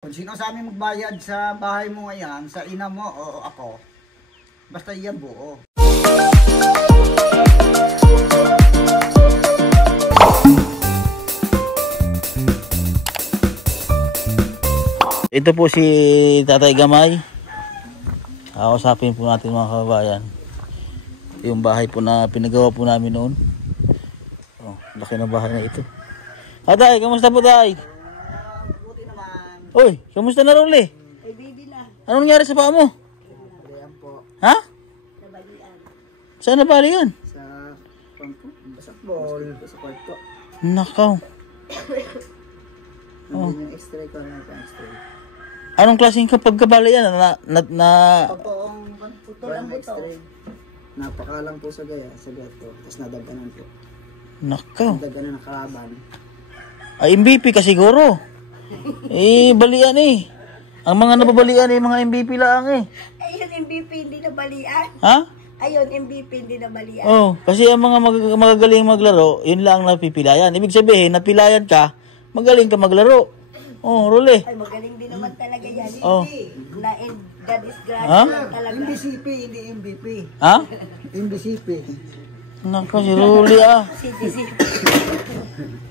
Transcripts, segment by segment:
Kung sino sa amin magbayad sa bahay mo ngayon, sa ina mo o ako, basta iyan buo. Ito po si Tatay Gamay. Kausapin po natin mga kababayan. Yung bahay po na pinagawa po namin noon. Oh, laki ng bahay na ito. Tatay, kamusta po tay? Buti naman. Uy, kamusta na Rolly? Ay, baby na. Anong nangyari sa paa mo? Ayan po. Ha? Nabalian. Saan na bali yan? Sa basketball. Sa kwarto. Nakaw. Nandun yung x-ray ko na ito, x-ray. Anong klaseng pagkabali yan? Totoong putol ang buto. Napakalang po sa gaya, sa gato. Tapos nadaganan po. Nakaw. Nadaganan ng kalaban. Ay, MVP ka siguro. Balian eh. Ang mga nababalian mga MVP lang eh. Ayun, MVP hindi nabalian. Ha? Ayun, MVP hindi nabalian. Oh, kasi ang mga magagaling maglaro, yun lang napipilayan. Ibig sabihin, napilayan ka, magaling ka maglaro. Oh, Rolly. Ay, magaling din naman talaga yan. Oh. Na God is gracious Ha? lang talaga. MBCP, hindi MVP. Ha? MBCP. Nako, si Rolly ah. CTC.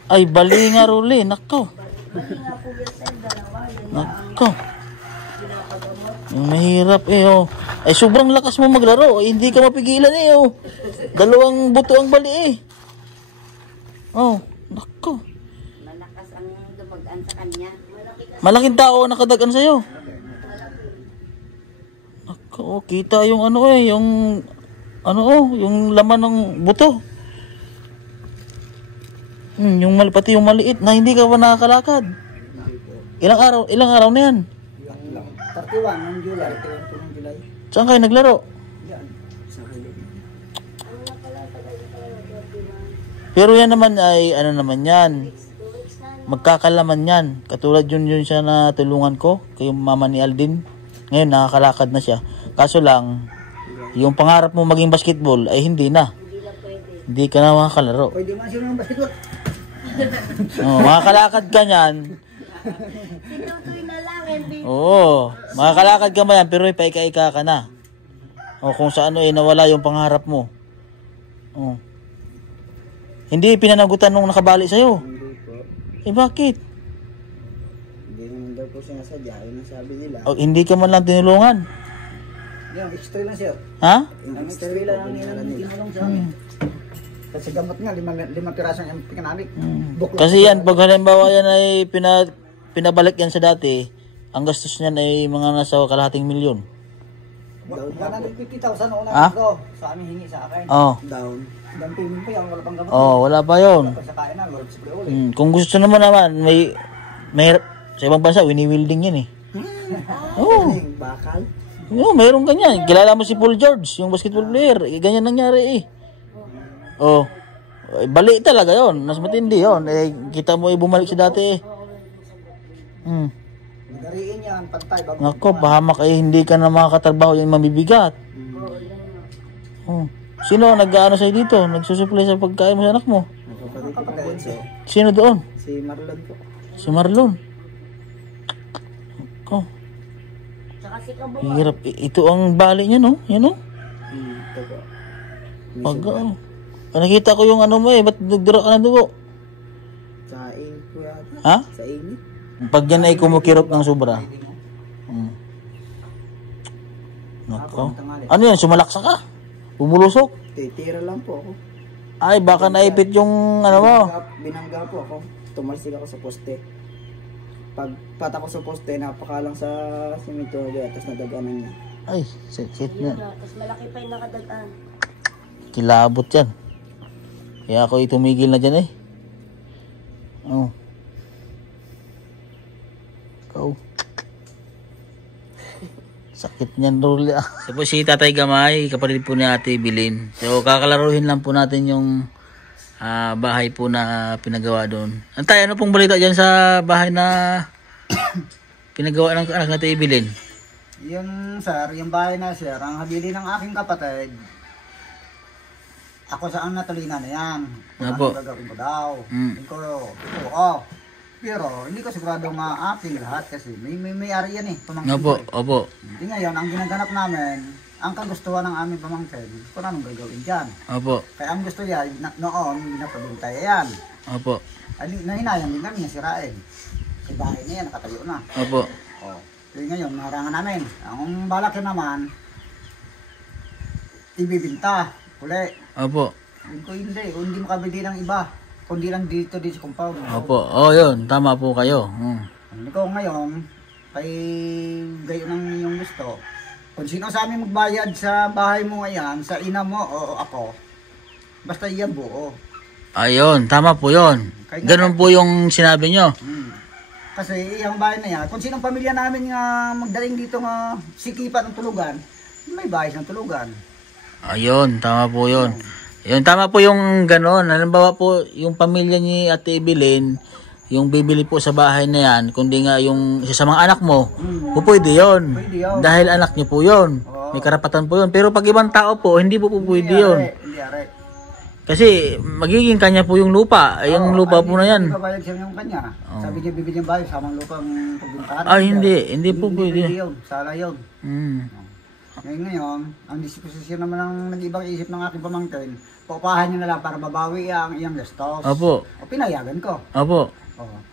Ay, bali nga Rolly. Nako. Bali nga po yan sir, dalawa. Yan Nako. Mahirap eh oh. Ay, sobrang lakas mo maglaro. Ay, hindi ka mapigilan eh oh. Dalawang buto ang bali eh. Oh, nako. malakas ang dumagaan sa kanya. Malaking tao ang nakadagan sa'yo. Nako, oh, kita yung ano eh, yung ano oh, yung laman ng buto. Pati yung maliit na hindi ka pa nakakalakad. Ilang araw na yan? 31 ng July. 31 po ng July. Saan kayo naglaro? Yan. Sa kayo. Pero yan naman ay ano naman yan. Magkakalaman yan. Katulad yun siya na tulungan ko, kay mama ni Aldin. Ngayon nakakalakad na siya. Kaso lang, yung pangarap mo maging basketball ay hindi na. Hindi ka na makakalaro. Pwede man sila ng basketball. Makakalakad ka niyan. Tinutoy na lang, MVP. Oo, makakalakad ka man yan, pero paika-ika ka na. O kung sa ano nawala yung pangarap mo. O. Hindi pinanagutan nung nakabali sa'yo. Hindi po. Bakit? Hindi naman daw po sinasadya. Yun ang sabi nila. O, hindi ka man lang tinulungan. Yung x-ray lang sir. Ha? Yung x-ray lang ang tinulong sa amin. Kasi gamot nga, lima pirasong yung pinamit. Kasi yan, pag halimbawa yan ay pinabalik yan sa dati, ang gastos niyan ay mga nasa kalahating milyon. 150,000 una Ha? ko sa amin hingi sa akin. Oh. Down. Down payment pa yan, wala pang gamot. Oh, wala pa yon. Pag sa kain na, wala pa sa ulit. Kung gusto naman may sa ibang bansa, wini-wielding yan eh. Oo. Bakal. Oo, mayroon ganyan. Kilala mo si Paul George, yung basketball player. Ganyan nangyari eh. Oh. Bali talaga yon. Mas matindi yon. Kita mo bumalik sa dati eh. Nagariin yan, pantay. Nako, pahamak ay hindi ka na makakatrabaho yung mabibigat. Oh. Sino nag-aano sa'yo dito? Nagsusupply sa pagkain mo sa anak mo? Sino doon? Si Marlon po. Si Marlon. Nako. Saka si Kabo. Hirap. Ito ang bali niya no? Yan no? Ito po. Pag nakita ko yung ano mo eh. Ba't nagdura ka ng dugo? Sa init po yata. Ha? Sa init. Pag yan ay kumukirot ng sobra. Nako. Ano yan? Sumalaksa ka? Bumulusok? Titira lang po ako. Ay, baka naipit yung ano mo. Binangga po ako. Tumalsik ako sa poste. Pag pata ko sa poste, napakalang sa simento ulit. Tapos nadaganan niya. Ay, sakit na. Tapos malaki pa yung nakadagaan. Kilabot yan. Kaya ako itumigil na dyan eh. Oh. Ikaw. Sakit niyan, Rolly. So po si Tatay Gamay, kapatid po ni Ate Bilin. So kakalaruhin lang po natin yung bahay po na pinagawa doon. Antay, ano pong balita dyan sa bahay na pinagawa ng anak natin Bilin? Yung sir, yung bahay na sir, ang habili ng aking kapatid, ako saan natulina na yan. Kung Apo. ano gagawin ko daw. Mm. Ko, oo. Pero hindi ko sigurado nga akin lahat kasi may-ari yan eh, pamangkin Opo, ko eh. opo. Hindi ngayon, ang ginaganap namin, ang kagustuhan ng aming pamangkin, kung anong gagawin dyan. Opo, Kaya ang gusto niya, noon, hindi na pabintay yan. opo, Ay, nahinayang din kami niya sirain. Sa bahay niya, nakatayo na. opo. Oh. Kaya ngayon, naharangan namin. Ang balak naman, ibibinta. Uli. Opo. Hindi makabili ng iba. Kundi lang dito sa compound. Opo. Oh, yun. Tama po kayo. Hindi ko ngayon, kay gayon ang inyong gusto, kung sino sa amin magbayad sa bahay mo ngayon, sa ina mo o ako, basta iyan buo. Ayun, tama po yun. Ganun po yung sinabi nyo. Kasi iyang bahay na yan, kung sinong pamilya namin nga magdating dito nga sikipan ng tulugan, may bahay ng tulugan. Ayun, tama po yun. Yun, tama po yung gano'n. Halimbawa po, yung pamilya ni Ate Evelyn, yung bibili po sa bahay na yan, kundi nga yung isa sa mga anak mo, pwede yun. Pwede yun. Dahil anak niyo po yun. May karapatan po yun. Pero pag ibang tao po, hindi po pwede yun. Hindi are. Kasi magiging kanya po yung lupa. Ay, yung lupa po na yan. Hindi babayag siya yung kanya. Sabi niya bibili yung bahay, samang lupang pagbintahan. Ay, hindi po pwede. Hindi yun, sala yun. Ngayon, ang disposisyon naman ng nag-ibang isip ng aking pamangkin, paupahan niya na lang para mabawi ang iyang gastos. Opo. O pinayagan ko. Opo.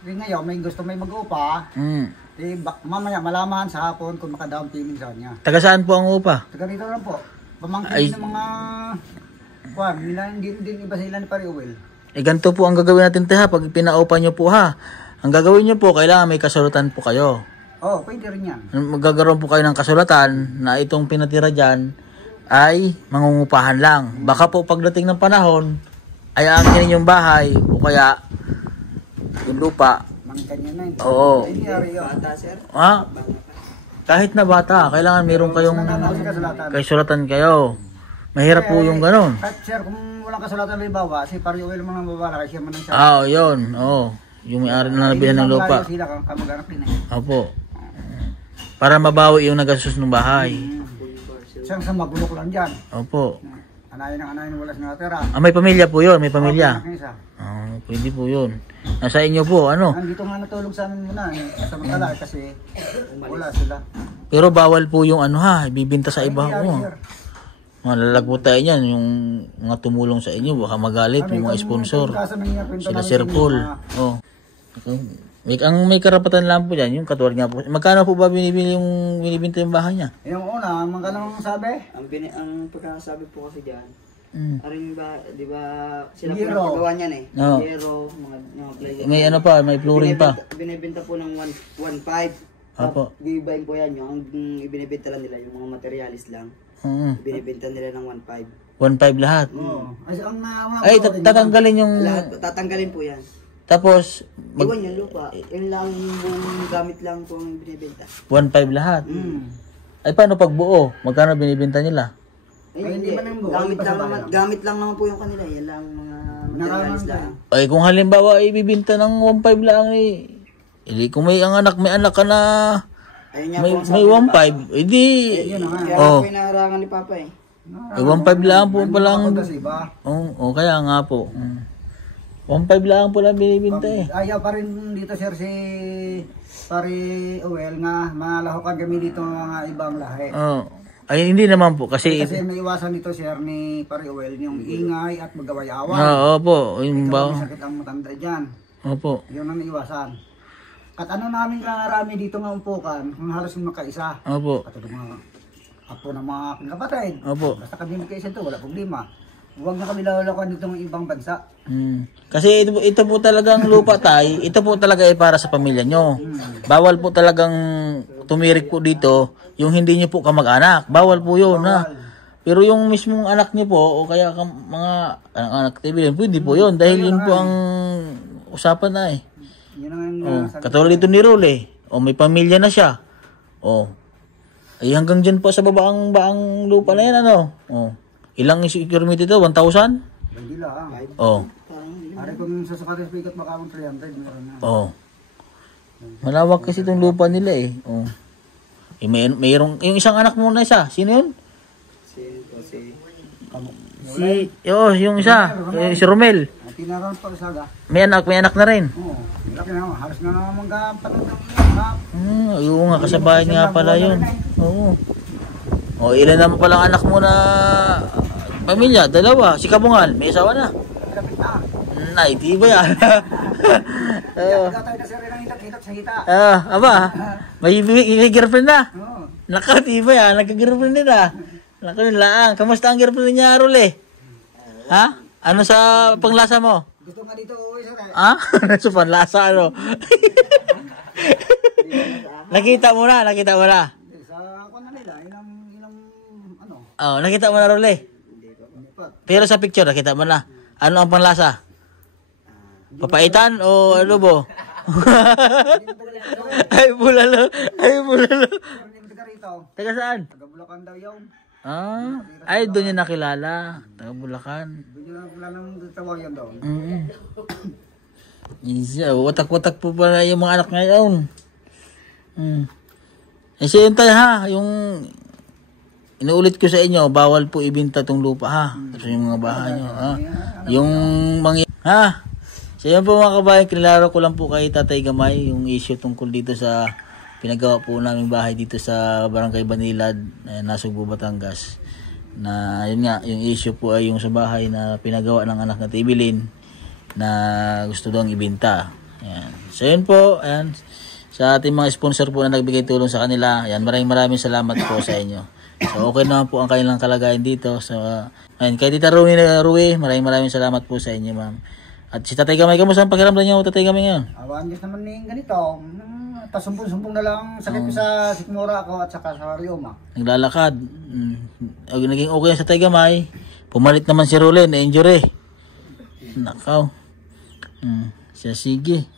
Ngayon, may gusto may mag-upa, mamaya malaman sa hapon kung maka-down payment sa kanya. Taga saan po ang upa? Taga dito lang po. Pamangkin Ay. ng mga hindi iba sila ni Pare Uwel. Ganito po ang gagawin natin ha, pag pinaupa nyo po ha. Ang gagawin nyo po, kailangan may kasulatan po kayo. Pwede rin yan. Magkakaroon po kayo ng kasulatan na itong pinatira dyan ay mangungupahan lang. Baka po pagdating ng panahon ay aangkin yung bahay o kaya yung lupa. Mangkan yun na yun. Oo. Hindi ari yun. Bata, sir. Ha? Kahit na bata, kailangan meron kayong kasulatan kayo. Mahirap po yung ganun. At sir, kung walang kasulatan halimbawa, si Pare Uwel mga babala kasi siya man ang Yun. Yung may-ari na nabihan ng lupa. Sila kamag-anak din eh. Opo. Para mabawi yung nagastos ng bahay. Siyang sa mabulok lang dyan. Opo. Anayin wala sa natira. May pamilya po yun, may pamilya. Isa. Pwede po yun. Nasa inyo po, ano? Nandito nga natulog sa amin muna sa Magdala kasi wala sila. Pero bawal po yung ano ha, ibibinta sa iba po. Malalagpo tayo niyan, yung mga tumulong sa inyo, baka magalit, yung mga sponsor. Sila Sir Paul. May karapatan lang po dyan, yung katulad nga po. Magkano po ba binibinta yung bahay niya? Yung una, magkano sabi? Ang pagkakasabi po kasi dyan, aring ba, di ba, sila po Zero. nagpagawa niyan eh. Oo. Zero, mga play. May ano pa, may flooring pa. Binibenta po ng 1.5. Apo. Gibayin po yan, yung ibinibenta lang nila, yung mga materialis lang. Binibenta nila ng 1.5. 1.5 lahat. Ay, tatanggalin yung... Lahat, tatanggalin po yan. Tapos, Iwan yung lupa. Yun lang yung gamit lang po ang binibenta. 1.5 lahat. Ay, paano pag buo? Magkano binibenta nila? Hindi, gamit lang naman po yung kanila. Yan lang mga materialis lang. Ay, kung halimbawa ibibinta ng 1.5 lang kung may anak ka na may 1.5, Kaya po yung naharangan ni Papa eh. 1.5 lang po palang. Kaya nga po. 1.5 lang po lang binibinta eh. Ayaw pa rin dito sir si Pare Uwel nga malahokan kami dito mga ibang lahi. Ay, hindi naman po kasi may iwasan dito sir ni Pare Uwel yung ingay at magaway-away. Opo, yung ba? Sakit ang matanda dyan. Opo. Yun ang iwasan. At ano namin karami dito nga umpukan, kung halos yung magkaisa. Opo. At ito mga apo ng mga kapatid. Opo. Basta kami magkaisa ito, wala problema. Huwag na kami lalakuan dito ng ibang bansa. Kasi ito po talagang lupa tay, ito po talaga ay para sa pamilya nyo. Bawal po talagang tumirik po dito yung hindi nyo po kamag-anak. Bawal po yun ha. Pero yung mismong anak nyo po o kaya mga anak TV, pwede po yun dahil yun po ang usapan na eh. Yun ang Katulad dito ni Role, may pamilya na siya. Ay hanggang dyan po sa babaang lupa na yan ano. Ilang kilometer ito? 1,000? Hindi lang. Ari kung sasakatin sa ikat makakang 300 meron na. Malawak kasi itong lupa nila eh. Mayroong yung isang anak mo na isa. Sino yun? Si Yung isa, si Romel. tinaran pa saga. May anak na rin. Oo, laki na naman. Halos na naman ka panundag Oo nga, kasabayan nga pala yun. Oo. O, ilan naman palang anak mo na pamilya? Dalawa. Si Kabungal, may asawa na. Lapit na. Ay, di ba yan? Oo. Tayo na sir ng hitak sa hita. Aba, may girlfriend na. Oo. Naka, di ba yan? Nagka-girlfriend din ah. Naka yun lang. Kamusta ang girlfriend niya, Rule? Ha? Ano sa panglasa mo? Gusto nga dito uwi sir. Ha? Sa panlasa, ano? Nakita mo na. Sa ako na nila, ilang ano. Oh, nakita mo na, Rule? Hindi pa. Pero sa picture, nakita mo na. Ano ang panlasa? Papaitan o adobo? Ay, bulalo. Hindi mo taga rito. Taga saan? Taga Bulacan daw yun. Ay, doon niya nakilala. Taga Bulacan. Doon yung wala nang tawagan daw. Watak-watak po pala yung mga anak ngayon. Kasi yun tayo ha, yung inuulit ko sa inyo, bawal po ibinta tong lupa ha. Kasi yung mga bahay nyo ha. Yung mga ha. So yun po mga kabayan, kinilaro ko lang po kay Tatay Gamay yung issue tungkol dito sa pinagawa po namin bahay dito sa Barangay Banilad, Nasugbu, Batangas. Na yun nga, yung issue po ay yung sa bahay na pinagawa ng anak na Tibilin na gusto doang ibenta. Ayan. So yun po, ayan. Sa ating mga sponsor po na nagbigay tulong sa kanila, ayan, maraming salamat po sa inyo. So okay naman po ang kanilang kalagayan dito. So ayan, kay Tita Rui, maraming salamat po sa inyo, ma'am. At si Tatay Gamay, kamusta ang pakiramdam niyo, Tatay Gamay ngayon? Awan Diyos naman ni ganito. Pasumpong-sumpong na lang sakit ko sa sikmura ako at saka sa rioma. Naglalakad. Naging okay sa Tatay Gamay. Pumalit naman si Rule na injury. Nakaw. Siya sige.